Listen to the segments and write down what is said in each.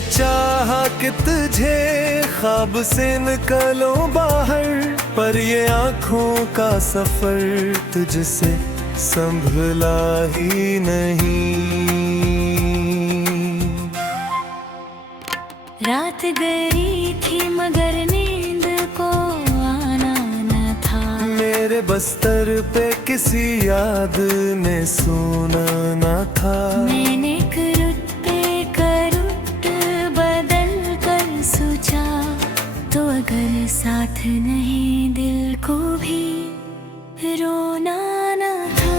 चाहा कि तुझे ख्वाब से निकलो बाहर, पर ये आँखों का सफर तुझसे संभला ही नहीं। रात गई थी मगर नींद को आना न था, मेरे बस्तर पे किसी याद ने सोना न था। मैंने करुट पे करुट बदल कर सोचा, तो अगर साथ नहीं दिल को भी रोना न था।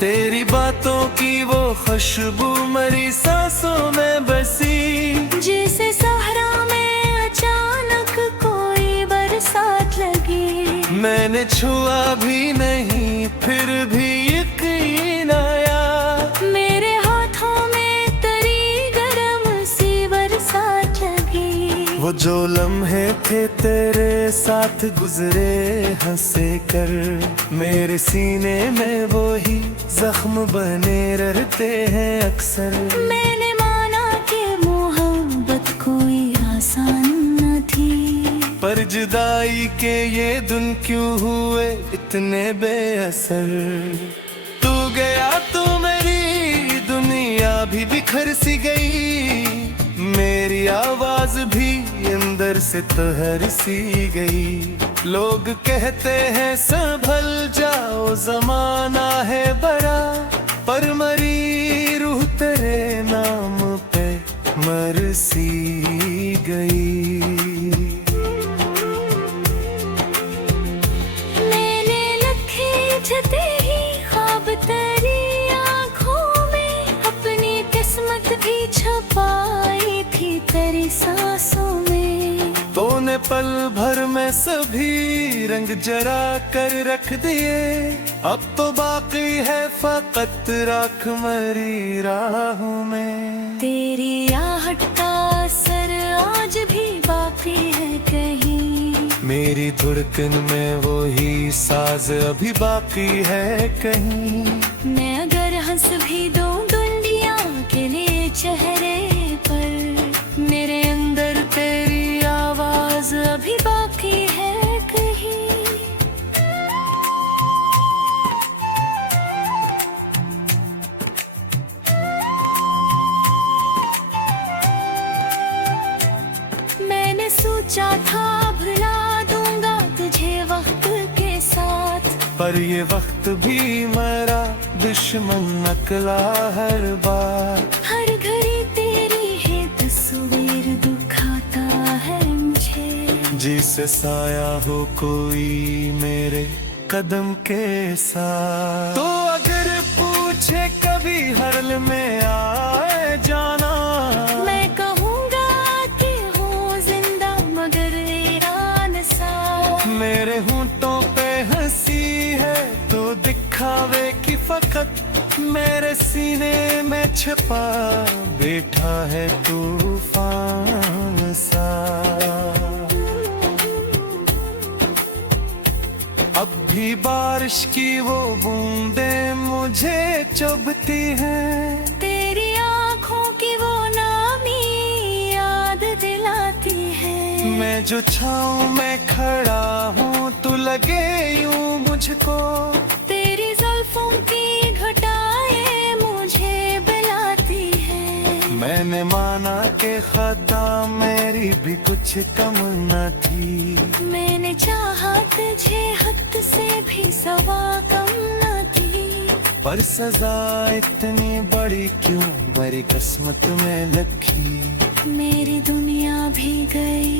तेरी बातों की वो खुशबू मरी सांसों में बसी, जैसे सहरा में अचानक कोई बरसात लगी। मैंने छुआ भी नहीं फिर भी यकीन आया, मेरे हाथों में तरी गरम सी बरसात लगी। वो जो लम्हे थे तेरे साथ गुजरे हंसे कर, मेरे सीने में वो ही जख्म बने रहते हैं अक्सर। मैंने माना कि मोहब्बत कोई आसान न थी, पर जुदाई के ये दिन क्यों हुए इतने बेअसर। तू गया तो मेरी दुनिया भी बिखर सी गई, मेरी आवाज भी अंदर से तहर सी गई। लोग कहते हैं संभल जाओ जमाना है बड़ा, पर मरी रूह तेरे नाम पे मर सी गई। मैंने लखे जते ही ख्वाब तेरी आँखों में, अपनी किस्मत भी छुपाई थी तेरी सांसों में। तूने पल भर में सभी रंग जरा कर रख दिए, अब तो बाकी है फकत राख मरी राहों में। तेरी आहट का असर आज भी बाकी है कहीं, मेरी धड़कन में वो ही साज अभी बाकी है कहीं। मैं अगर हंस भी दूं दुनिया के लिए चेहरे पर, मेरे अंदर तेरी आवाज अभी बाकी है कहीं। मैंने सोचा था भुला दूंगा तुझे वक्त के साथ, पर ये वक्त भी मेरा दुश्मन निकला हर बार। हर घड़ी तेरी है तस्वीर दुखाता है मुझे, जिसे साया हो कोई मेरे कदम के साथ। तो अगर पूछे कभी हरल में आए जाना, मैं कहूँगा कि हूँ जिंदा मगर ईरान सा। मेरे होंठों पे हंसी है तो दिखावे की फकत, मेरे सीने में छिपा बैठा है तूफान सा। अब भी बारिश की वो बूंदें मुझे चुभती हैं, तेरी आँखों की वो नामी याद दिलाती है। मैं जो छाँव में खड़ा हूँ तू लगे यूं मुझको, तेरी जुल्फों की घटाएं मुझे बुलाती है। मैंने माना कि खता मेरी भी कुछ कम न थी, मैंने चाहा तुझे हद से भी सवा कम न थी, पर सजा इतनी बड़ी क्यों मेरी किस्मत में लगी। मेरी दुनिया भी गई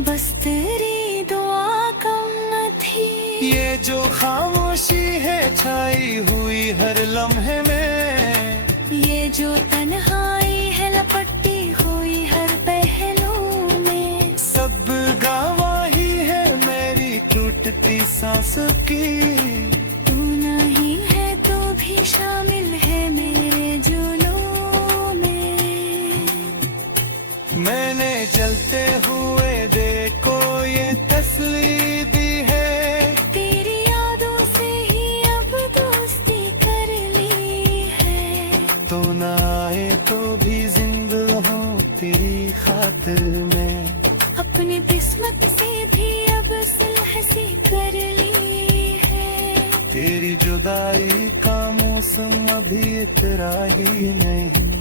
बस तेरी दुआ कम न थी। ये जो खामोशी है छाई हुई हर लम्हे में, ये जो तन्हाई है लपटी हुई हर पहलू में, सब गवाही है मेरी टूटती सांसों की। तू नहीं है तो भी तेरी जुदाई का मौसम अभी इतरा ही नहीं।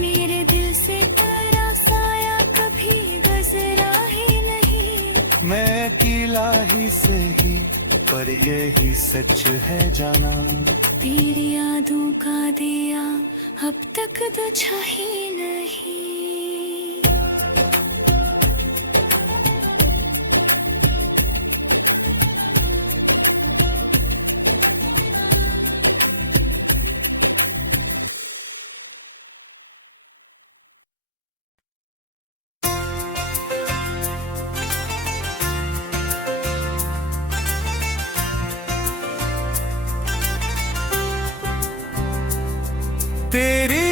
मेरे दिल से तेरा साया कभी गुजरा ही नहीं। मैं अकेला ही सही पर यही सच है जाना। तेरी यादों का दिया अब तक बुझा ही नहीं। तेरी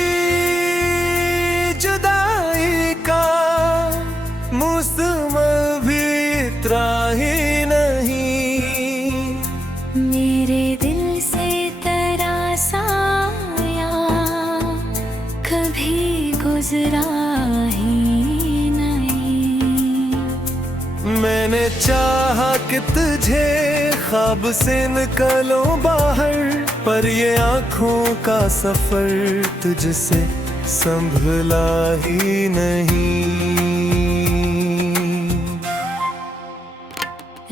जुदाई का मौसम भी इतना ही नहीं। मेरे दिल से तेरा साया कभी गुजरा ही नहीं। मैंने चाहा कि तुझे ख्वाब से निकलो बाहर, पर ये आँखों का सफर तुझसे संभला ही नहीं।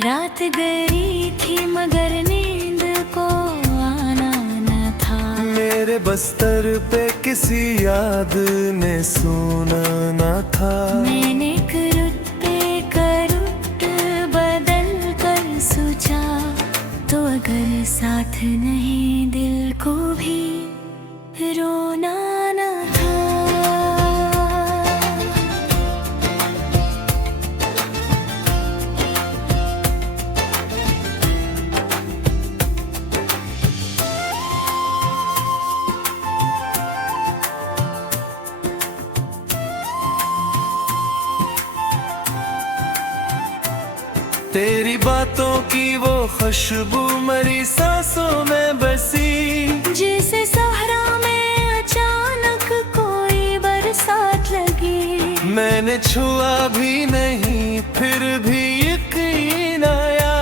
रात गई थी मगर नींद को आना न था। मेरे बस्तर पे किसी याद ने सोना न था। मैंने करुट पे करुट बदल कर सोचा, तो अगर साथ नहीं दिल को भी रोना न था। तेरी बातों की वो खुशबू मेरी सांसों में बसी। जैसे सहरा में अचानक कोई बरसात लगी। मैंने छुआ भी नहीं फिर भी यकीन आया।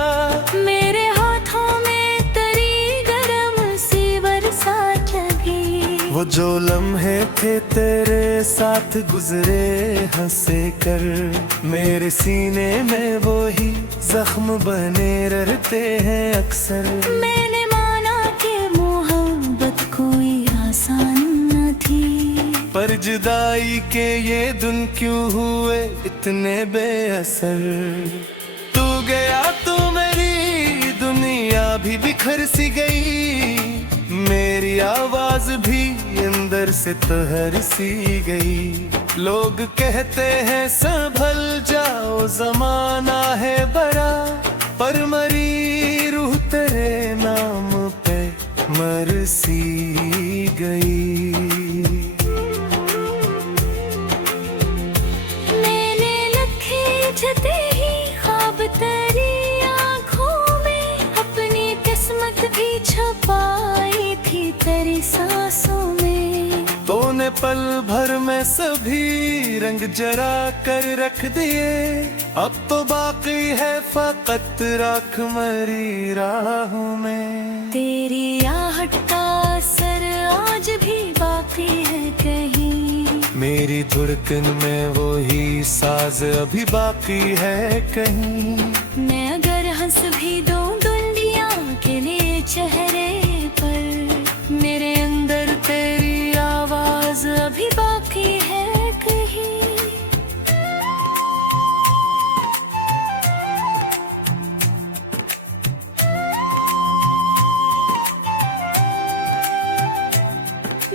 मेरे हाथों में तरी गरम सी बरसात लगी। वो जो लम्हे थे तेरे साथ गुजरे हंसे कर, मेरे सीने में वो ही जख्म बने रहते हैं अक्सर। मैंने माना कि मोहब्बत कोई आसान न थी, पर जुदाई के ये दिन क्यों हुए इतने बेअसर। तू गया तो मेरी दुनिया भी बिखर सी गई। मेरी आवाज भी अंदर से तहर सी गई। लोग कहते हैं संभल जाओ जमाना है बड़ा, पर मरी रूह तेरे नाम पे मर सी गई। मैंने लखे जते ही ख्वाब तेरी आँखों में, अपनी किस्मत भी छुपाई थी तेरी सांसों में। तूने पल भर में सभी रंग जरा कर रख दिए। अब तो बाकी है फकत राख मरी राहों में। तेरी आहट का असर आज भी बाकी है कहीं। मेरी धड़कन में वो ही साज अभी बाकी है कहीं। मैं अगर हंस भी दूं दुनिया के लिए चेहरे पर, मेरे अंदर तेरी आवाज अभी बाकी है कहीं।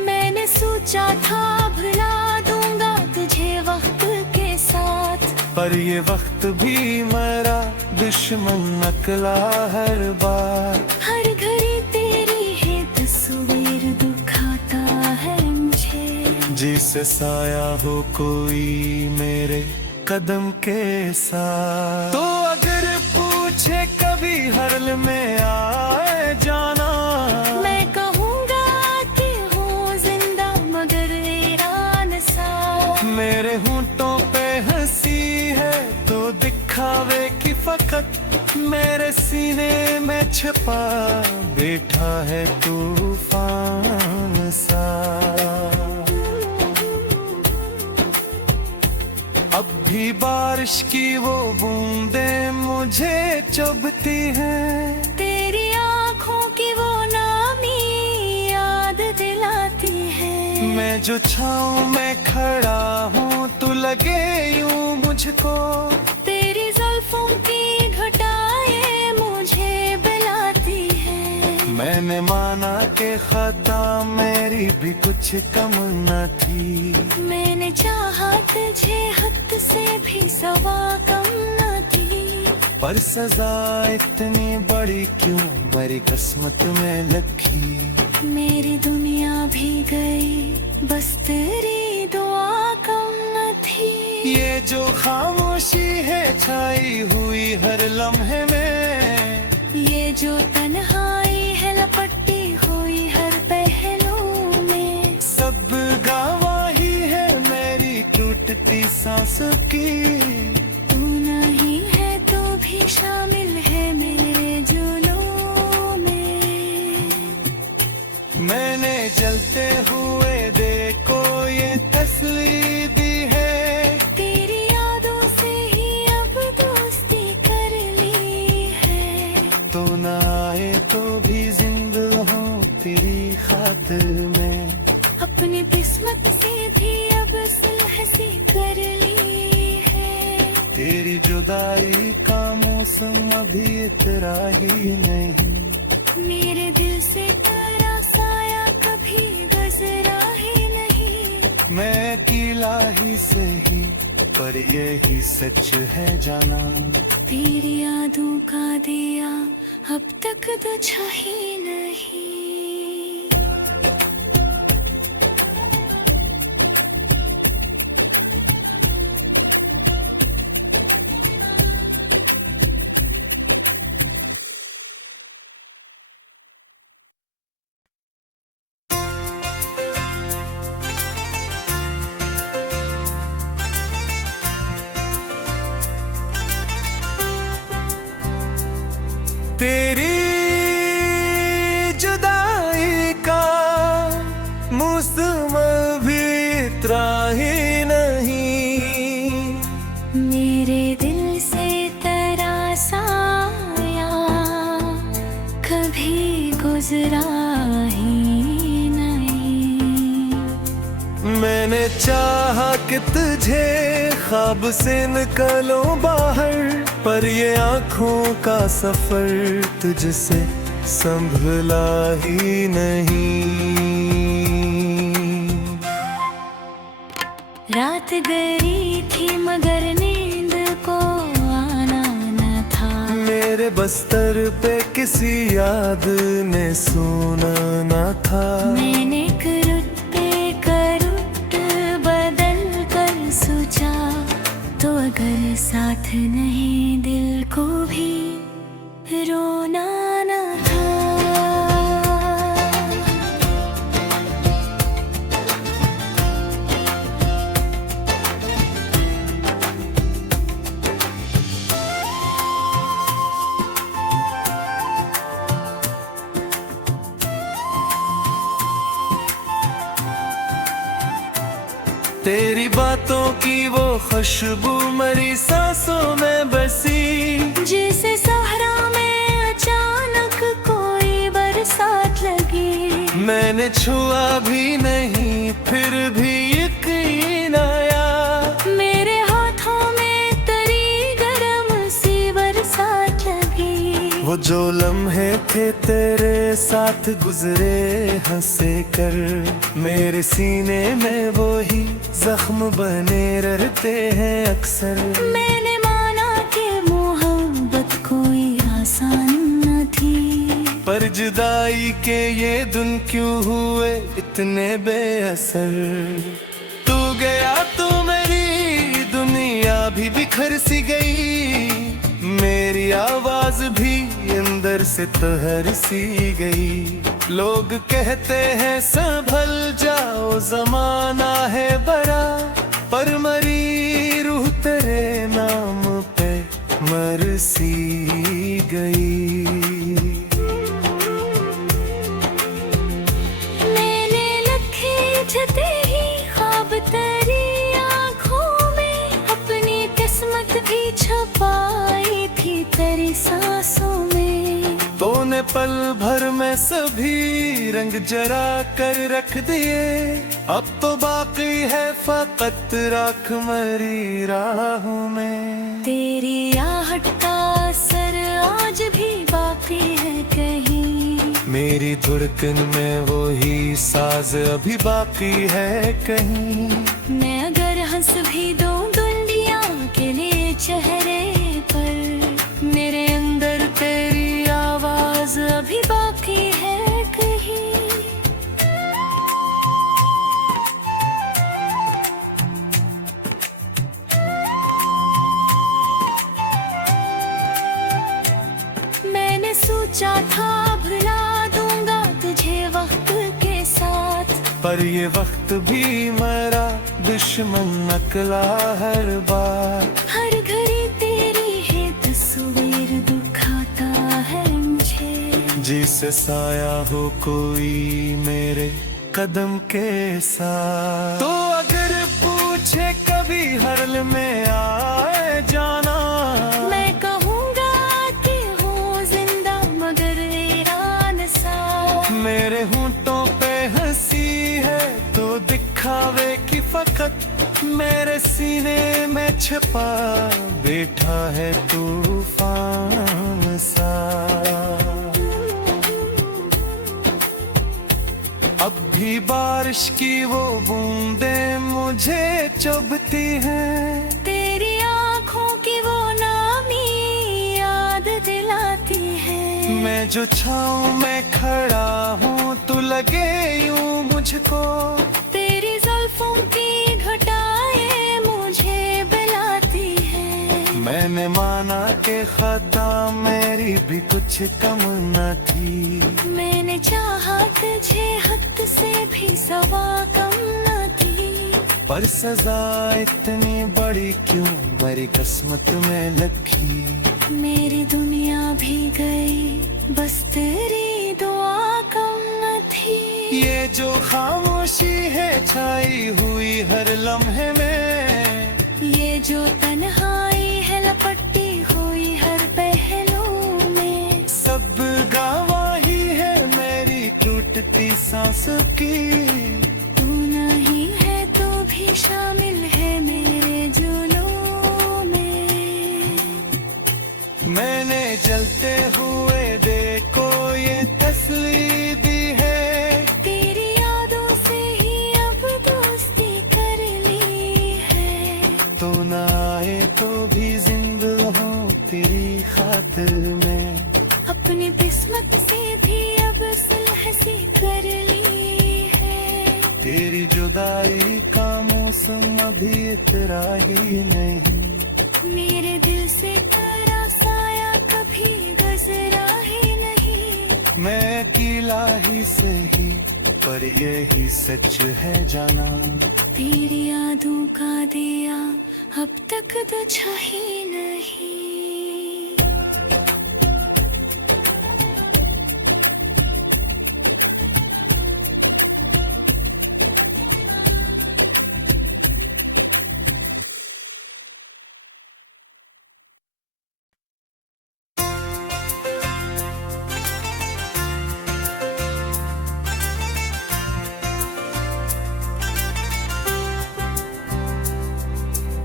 मैंने सोचा था भुला दूंगा तुझे वक्त के साथ, पर ये वक्त भी मेरा दुश्मन निकला हर बार। हर घड़ी तेरी है तस्वीर दुखाता है मुझे। जिसे साया हो कोई मेरे कदम के साथ। तो अगर पूछे कभी हरल में आए जाना, मैं कहूँगा कि हूँ जिंदा मगर वीरान सा। मेरे होंठों पे हंसी है तो दिखावे की फकत, मेरे सीने में छिपा बैठा है तूफान सा। अब भी बारिश की वो बूंदें मुझे चुभती हैं, तेरी आँखों की वो नामी याद दिलाती है। मैं जो छाँव में खड़ा हूँ तू लगे यूं मुझको, तेरी जुल्फों की घटाएं मुझे बुलाती है। मैंने माना कि खता मेरी भी कुछ कम न थी, मैंने चाहा तुझे हद से भी सवा कम न थी। पर सजा इतनी बड़ी क्यों मेरी किस्मत में लगी। मेरी दुनिया भी गई बस तेरी दुआ कम न थी। ये जो खामोशी है छाई हुई हर लम्हे में, ये जो तन्हाई है लपटी हुई हर पहलू में, सब गवाही है मेरी टूटती सांस की। तू नहीं है तो भी शामिल है मेरे जुनून में। मैंने जलते हुए देखो ये तसल्ली दी है, तेरी यादों से ही अब दोस्ती कर ली है। तो न आए तो भी जिंदा हूँ तेरी खातिर में। अपनी किस्मत से भी अब सुलह सी कर ली है। तेरी जुदाई का मौसम अभी इतरा ही नहीं, मेरे दिल से तेरा साया कभी गुजरा ही नहीं। मैं अकेला ही सही पर यही सच है जाना। तेरी यादों का दिया अब तक बुझा ही नहीं। तेरी जुदाई का मौसम भी इतना ही नहीं, मेरे दिल से तेरा साया कभी गुजरा ही नहीं। मैंने चाहा कि तुझे ख्वाब से निकलो बाहर, पर ये आँखों का सफर तुझसे संभला ही नहीं। रात गई थी मगर नींद को आना न था, मेरे बस्तर पे किसी याद ने सोना न था। मैंने करुट पे करुट बदल कर सोचा, तो अगर साथ नहीं दिल को भी रोना न था। तेरी बातों की वो खुशबू मेरी सांसों में बसी, जैसे सहरा में अचानक कोई बरसात लगी। मैंने छुआ भी नहीं फिर भी यकीन आया, मेरे हाथों में तरी गरम सी बरसात लगी। वो जो लम्हे थे तेरे साथ गुजरे हंसे कर, मेरे सीने में वो ही जख्म बने रहते हैं अक्सर। मैंने माना कि मोहब्बत कोई आसान न थी, पर जुदाई के ये दिन क्यों हुए इतने बेअसर। तू गया तो मेरी दुनिया भी बिखर सी गई, मेरी आवाज भी अंदर से तहर सी गई। लोग कहते हैं संभल जाओ जमाना है बड़ा, पर मरी रूह तेरे नाम पे मर सी गई। तूने पल भर में सभी रंग जरा कर रख दिए, अब तो बाकी है फकत राख मरी राहों में। तेरी आहट का असर आज भी बाकी है कहीं, मेरी धड़कन में वो ही साज अभी बाकी है कहीं। मैं अगर हंस भी दूं दुनिया के लिए चेहरे पर, मेरे अंदर तेरी आवाज अभी बाकी है कहीं। मैंने सोचा था भुला दूंगा तुझे वक्त के साथ, पर ये वक्त भी मेरा दुश्मन निकला हर बार। हर घड़ी तेरी ही तस्वीर दुखाता है मुझे, जिसे साया हो कोई मेरे कदम के साथ। तो अगर पूछे कभी हरल में आए जाना, मैं कहूँगा कि हूँ जिंदा मगर वीरान सा। मेरे होंठों पे हंसी है तो दिखावे की फकत, मेरे सीने में छिपा बैठा है तूफान सा। अब भी बारिश की वो बूंदें मुझे चुभती हैं, तेरी आँखों की वो नामी याद दिलाती है। मैं जो छाँव में खड़ा हूँ तू लगे यूं मुझको, तेरी जुल्फों की घटाएं मुझे बुलाती है। मैंने माना कि खता मेरी भी कुछ कम न थी, मैंने चाहा तुझे हद से भी सवा कम न थी, पर सजा इतनी बड़ी क्यों मेरी किस्मत में लगी। मेरी दुनिया भी गई बस तेरी दुआ कम न थी। ये जो खामोशी है छाई हुई हर लम्हे में, ये जो तन्हाई है लपटी हुई हर पहलू में, सब गवाही है मेरी टूटती सांसों की। तू नहीं है तो भी शामिल है मेरे जुनून में। मैंने जलते हुए देखो ये तसल्ली दी है, तेरी यादों से ही अब दोस्ती कर ली है। तो ना आए तो भी जिंदा हूँ तेरी खातिर में, अपनी किस्मत से भी अब सुलह सी कर ली है। तेरी जुदाई का मौसम अभी इतरा ही नहीं, मेरे दिल से तेरा साया कभी गुजरा ही नहीं। मैं अकेला ही सही पर यही सच है जाना, तेरी यादों का दिया अब तक बुझा ही नहीं।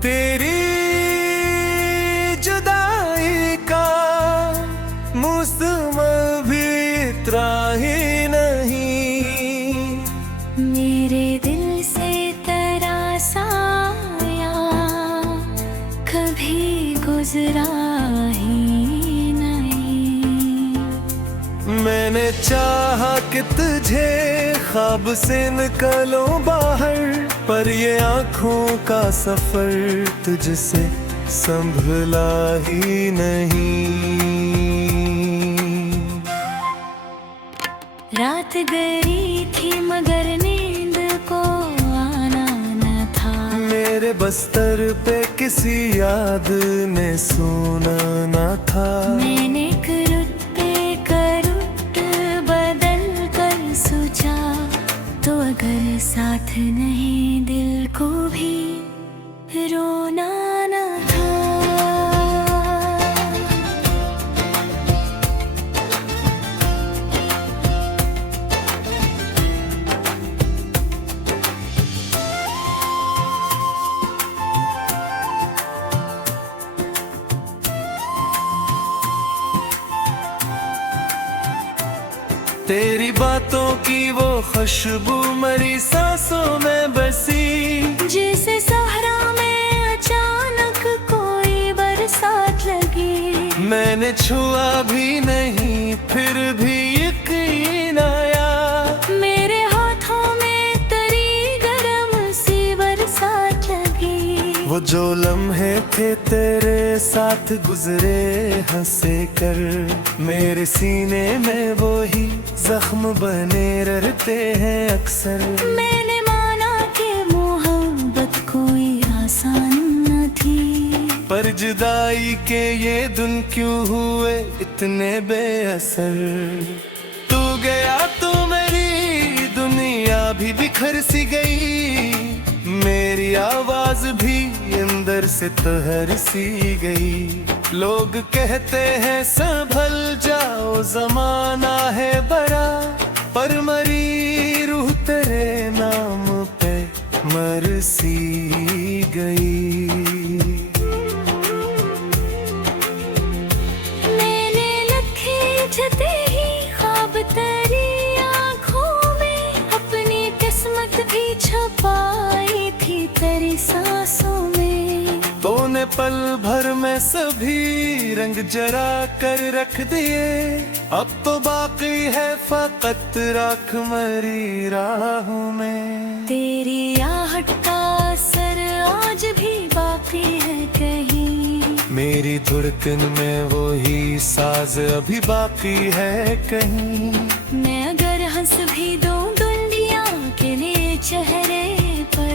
तेरी जुदाई का मौसम भी इतना ही नहीं, मेरे दिल से तेरा साया कभी गुजरा ही नहीं। मैंने चाहा कि तुझे ख्वाब से निकलो बाहर, पर ये आँखों का सफर तुझसे संभला ही नहीं। रात गई थी मगर नींद को आना न था, मेरे बस्तर पे किसी याद ने सोना न था। मैंने करुट पे करुट बदल कर सोचा, तो अगर साथ नहीं दिल को भी रोना न था। तेरी बातों की वो खुशबू मरी सांसों में बसी, जैसे सहरा में अचानक कोई बरसात लगी। मैंने छुआ भी नहीं फिर भी यकीन आया, मेरे हाथों में तरी गरम सी बरसात लगी। वो जो लम्हे थे तेरे साथ गुजरे हंसे कर, मेरे सीने में वो ही जख्म बने रहते हैं अक्सर। मैंने माना कि मोहब्बत कोई आसान न थी, पर जुदाई के ये दिन क्यों हुए इतने बेअसर। तू गया तो मेरी दुनिया भी बिखर सी गई, मेरी आवाज भी अंदर से तहर सी गई। लोग कहते हैं संभल जाओ जमाना है बड़ा, पर मरी रूह तेरे नाम पे मर सी गई। मैंने लखे जते ही ख्वाब तेरी आँखों में, अपनी किस्मत भी छुपाई थी तेरी सांसों में। तूने पल भर में सभी रंग जरा कर रख दिए, अब तो बाकी है फकत राख मरी राहों में। तेरी आहट का असर आज भी बाकी है कहीं, मेरी धड़कन में वो ही साज अभी बाकी है कहीं। मैं अगर हंस भी दूं दुनिया के लिए चेहरे पर,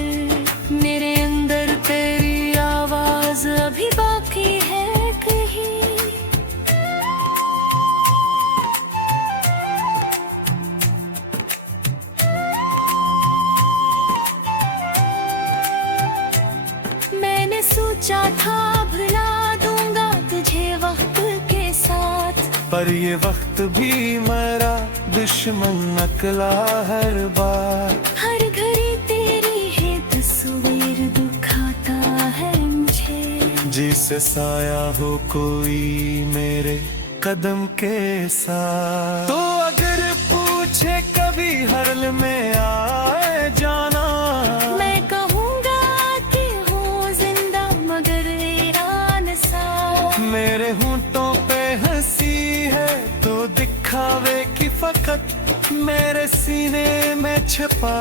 मेरे अंदर तेरी आवाज अभी बाकी है कहीं। मैंने सोचा था भुला दूंगा तुझे वक्त के साथ, पर ये वक्त भी मेरा दुश्मन निकला हर बार। हर घड़ी तेरी है तस्वीर दुखाता है मुझे, जिसे साया हो कोई मेरे कदम के साथ। तो अगर पूछे कभी हरल में आए जाना, मैं कहूँगा कि हूँ जिंदा मगर वीरान सा। मेरे होंठों पे हंसी है तो दिखावे की फकत, मेरे सीने में छिपा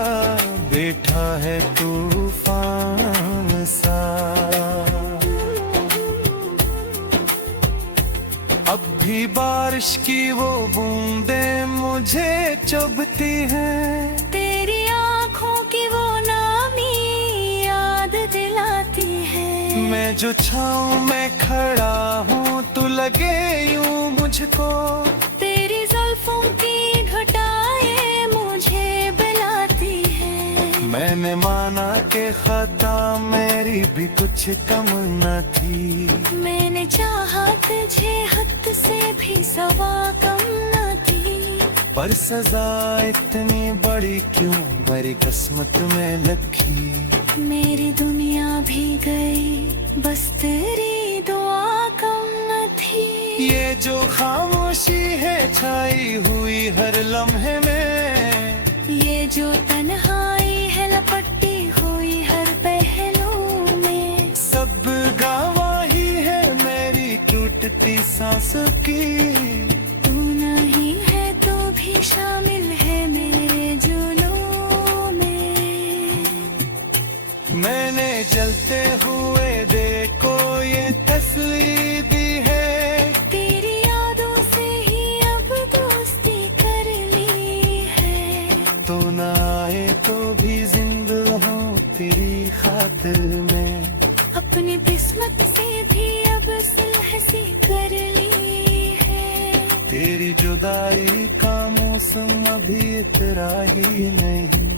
बैठा है तूफान सा। अब भी बारिश की वो बूंदें मुझे चुभती हैं, तेरी आँखों की वो नामी याद दिलाती है। मैं जो छाँव में खड़ा हूँ तू लगे यूं मुझको, तेरी जुल्फों की घटाएं मुझे बुलाती है। मैंने माना कि खता मेरी भी कुछ कम न थी, मैंने चाहा तुझे हद से भी सवा कम न थी, पर सजा इतनी बड़ी क्यों मेरी किस्मत में लगी। मेरी दुनिया भी गई बस तेरी दुआ कम न थी। ये जो खामोशी है छाई हुई हर लम्हे में, ये जो तन्हाई है लपटी हुई हर पहलू में, सब गवाही है मेरी टूटती सांसों की। तू नहीं है तो भी शामिल है मेरे जुनून में। मैंने जलते हुए देखो ये तस्वीर दी है, तेरी यादों से ही अब दोस्ती कर ली है। तो ना आए तो भी जिंदा हूँ तेरी खातिर में, अपनी किस्मत से भी अब सुलह सी कर ली है। तेरी जुदाई का मौसम अभी इतरा ही नहीं,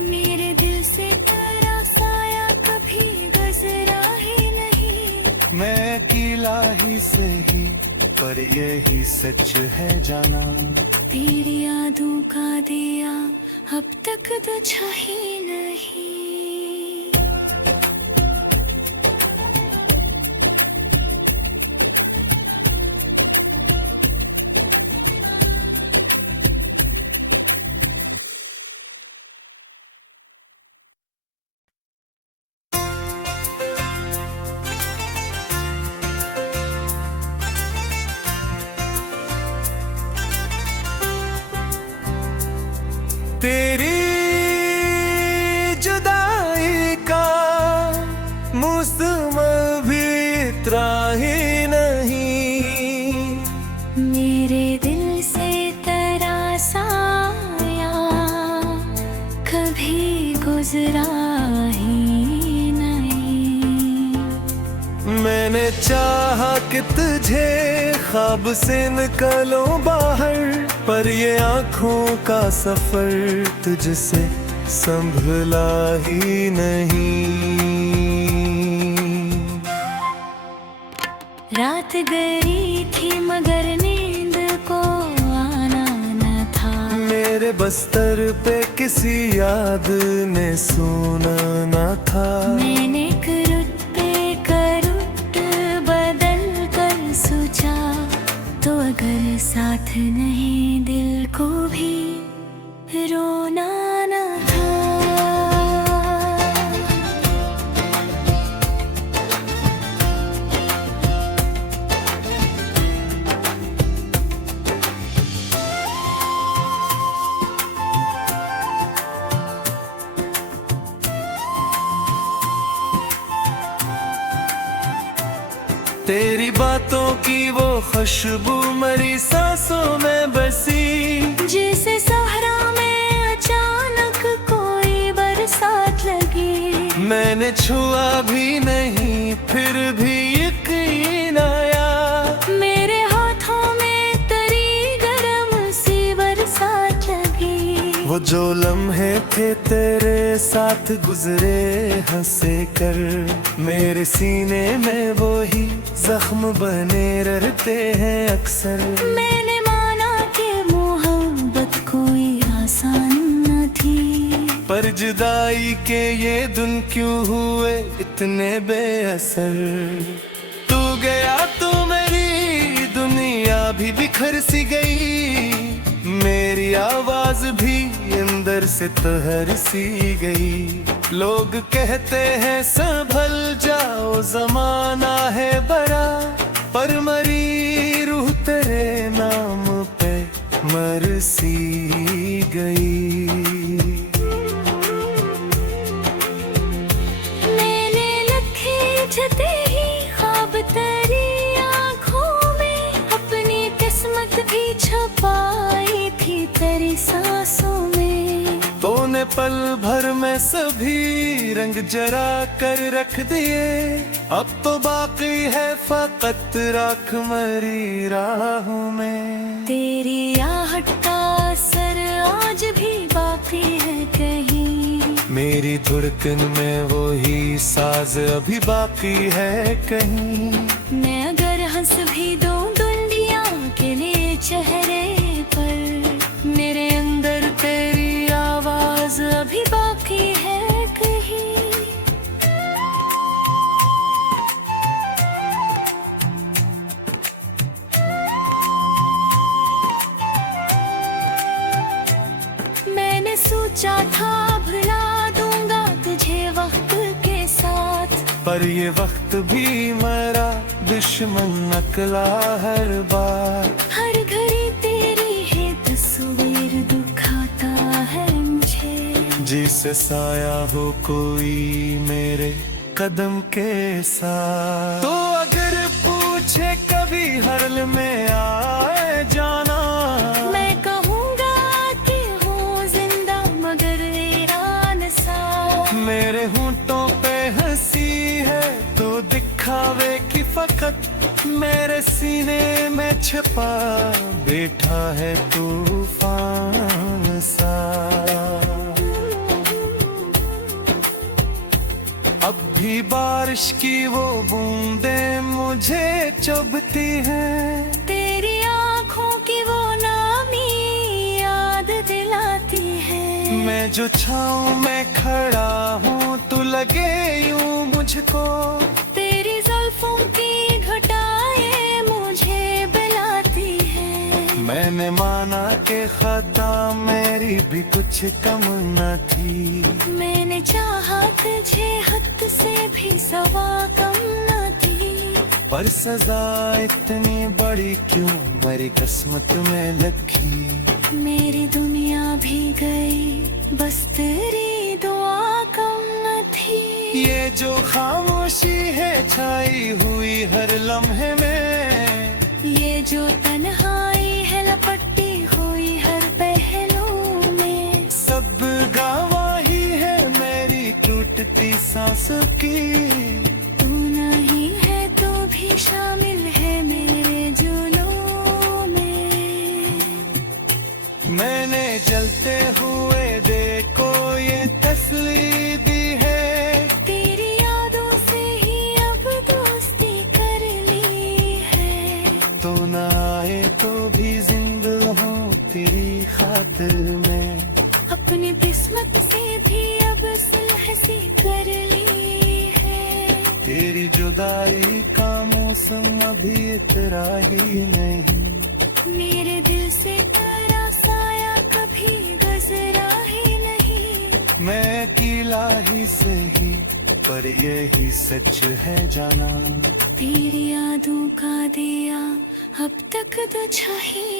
मेरे दिल से तेरा साया कभी गुजरा ही नहीं। मैं अकेला ही सही पर यही सच है जाना, तेरी यादों का दिया अब तक बुझा ही नहीं। तेरी जुदाई का मौसम भी इतना ही नहीं, मेरे दिल से तेरा साया कभी गुजरा ही नहीं। मैंने चाहा कि तुझे ख्वाब से निकलो बाहर, पर ये आँखों का सफर तुझसे संभला ही नहीं। रात गई थी मगर नींद को आना न था, मेरे बस्तर पे किसी याद ने सोना न था। मैंने करुट पे करुट बदल कर सोचा, तो अगर साथ नहीं दिल को भी रोना न था। तेरी बातों की वो खुशबू मरी सांसों में बसी, जैसे सहरा में अचानक कोई बरसात लगी। मैंने छुआ भी नहीं फिर भी यकीन आया, मेरे हाथों में तरी गरम सी बरसात लगी। वो जो लम्हे थे तेरे साथ गुजरे हंसे कर, मेरे सीने में वो ही जख्म बने रहते हैं अक्सर। मैंने माना कि मोहब्बत कोई आसान न थी, पर जुदाई के ये दिन क्यों हुए इतने बेअसर। तू गया तो मेरी दुनिया भी बिखर सी गई, मेरी आवाज भी अंदर से तहर सी गई। लोग कहते हैं संभल जाओ जमाना है बड़ा, पर मरी रूह तेरे नाम पे मर सी गई। मैंने लखे जते ही ख्वाब तेरी आँखों में, अपनी किस्मत भी छुपाई थी तेरी सांसों में। तूने पल भर में सभी रंग जरा कर रख दिए, अब तो बाकी है फकत राख मरी राहों में। तेरी आहट का असर आज भी बाकी है कहीं, मेरी धड़कन में वो ही साज अभी बाकी है कहीं। मैं अगर हंस भी दूं दुनिया के लिए चेहरे पर, मेरे अंदर तेरी आवाज अभी बाकी है कहीं। मैंने सोचा था भुला दूंगा तुझे वक्त के साथ, पर ये वक्त भी मेरा दुश्मन नकला हर बार। हर घड़ी तेरी है तस्वीर दुखाता है मुझे, जिसे साया हो कोई मेरे कदम के साथ। तो अगर पूछे कभी हरल में आए जाना, मैं कहूँगा कि हूँ जिंदा मगर वीरान सा। मेरे होंठों पे हंसी है तो दिखावे की फकत, मेरे सीने में छिपा बैठा है तूफान सा। अब भी बारिश की वो बूंदें मुझे चुभती हैं, तेरी आँखों की वो नामी याद दिलाती है। मैं जो छाँव में खड़ा हूँ तू लगे यूं मुझको, तेरी जुल्फों की घटाएं मुझे बुलाती है। मैंने माना कि खता मेरी भी कुछ कम न थी, मैंने चाहा तुझे हद से भी सवा कम न थी, पर सजा इतनी बड़ी क्यों मेरी किस्मत में लगी। मेरी दुनिया भी गई, बस तेरी दुआ कम न थी। ये जो खामोशी है छाई हुई हर लम्हे में, ये जो तन्हाई है लपटी हुई हर पहलू में, सब गवाही है मेरी टूटती सांसों की। तू नहीं है तो भी शामिल है मेरे जुनून में। मैंने जलते हुए देखो ये तसल्ली दी है, तेरी यादों से ही अब दोस्ती कर ली है। तो न आए तो भी जिंदा हूँ तेरी खातिर में। अपनी किस्मत से भी अब सुलह सी कर ली है। तेरी जुदाई का मौसम अभी इतना ही नहीं, मेरे दिल से तेरा साया कभी गुजरा ही नहीं। मैं अकेला ही सही पर यही सच है जाना। तेरी यादों का दिया अब तक बुझा ही